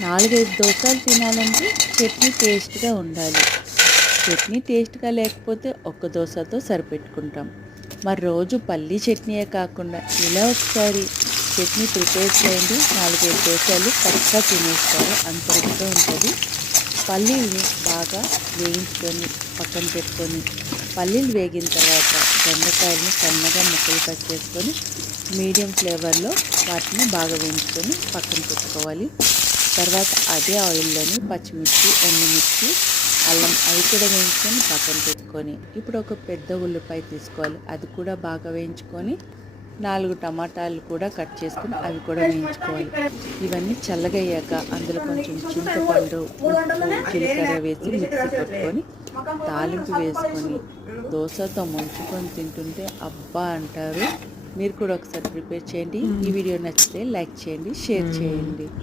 4, 5 దోసలు తినాలంటే చట్నీ టేస్ట్గా ఉండాలి. చట్నీ టేస్ట్గా లేకపోతే ఒక్క దోసతో సరిపెట్టుకుంటాం. మరి రోజు పల్లీ చట్నీయే కాకుండా ఇలా ఒకసారి చట్నీ ప్రిపేర్ చేయండి. 4, 5 దోసలు పక్కా తినేస్తారు. అంత రుచిగా ఉంటుంది. పల్లీల్ని బాగా వేయించుకొని పక్కన పెట్టుకొని, పల్లీలు వేగిన తర్వాత బెండకాయలని సన్నగా ముక్కలు కట్ చేసుకొని మీడియం ఫ్లేవర్లో వాటిని బాగా వేయించుకొని పక్కన పెట్టుకోవాలి. తర్వాత అదే ఆయిల్లోని పచ్చిమిర్చి, ఎండుమిర్చి, అల్లం అవి కూడా వేయించుకొని పక్కన పెట్టుకొని, ఇప్పుడు ఒక పెద్ద ఉల్లిపాయ తీసుకోవాలి. అది కూడా బాగా వేయించుకొని 4 టమాటాలు కూడా కట్ చేసుకొని అవి కూడా వేయించుకోవాలి. ఇవన్నీ చల్లగయ్యాక అందులో కొంచెం చింతపండు, ఉప్పు, జీలకర్ర వేసి మిక్సీ కొట్టుకొని తాలింపు వేసుకొని దోశతో ముంచుకొని తింటుంటే అబ్బా అంటారు. మీరు కూడా ఒకసారి ప్రిపేర్ చేయండి. ఈ వీడియో నచ్చితే లైక్ చేయండి, షేర్ చేయండి.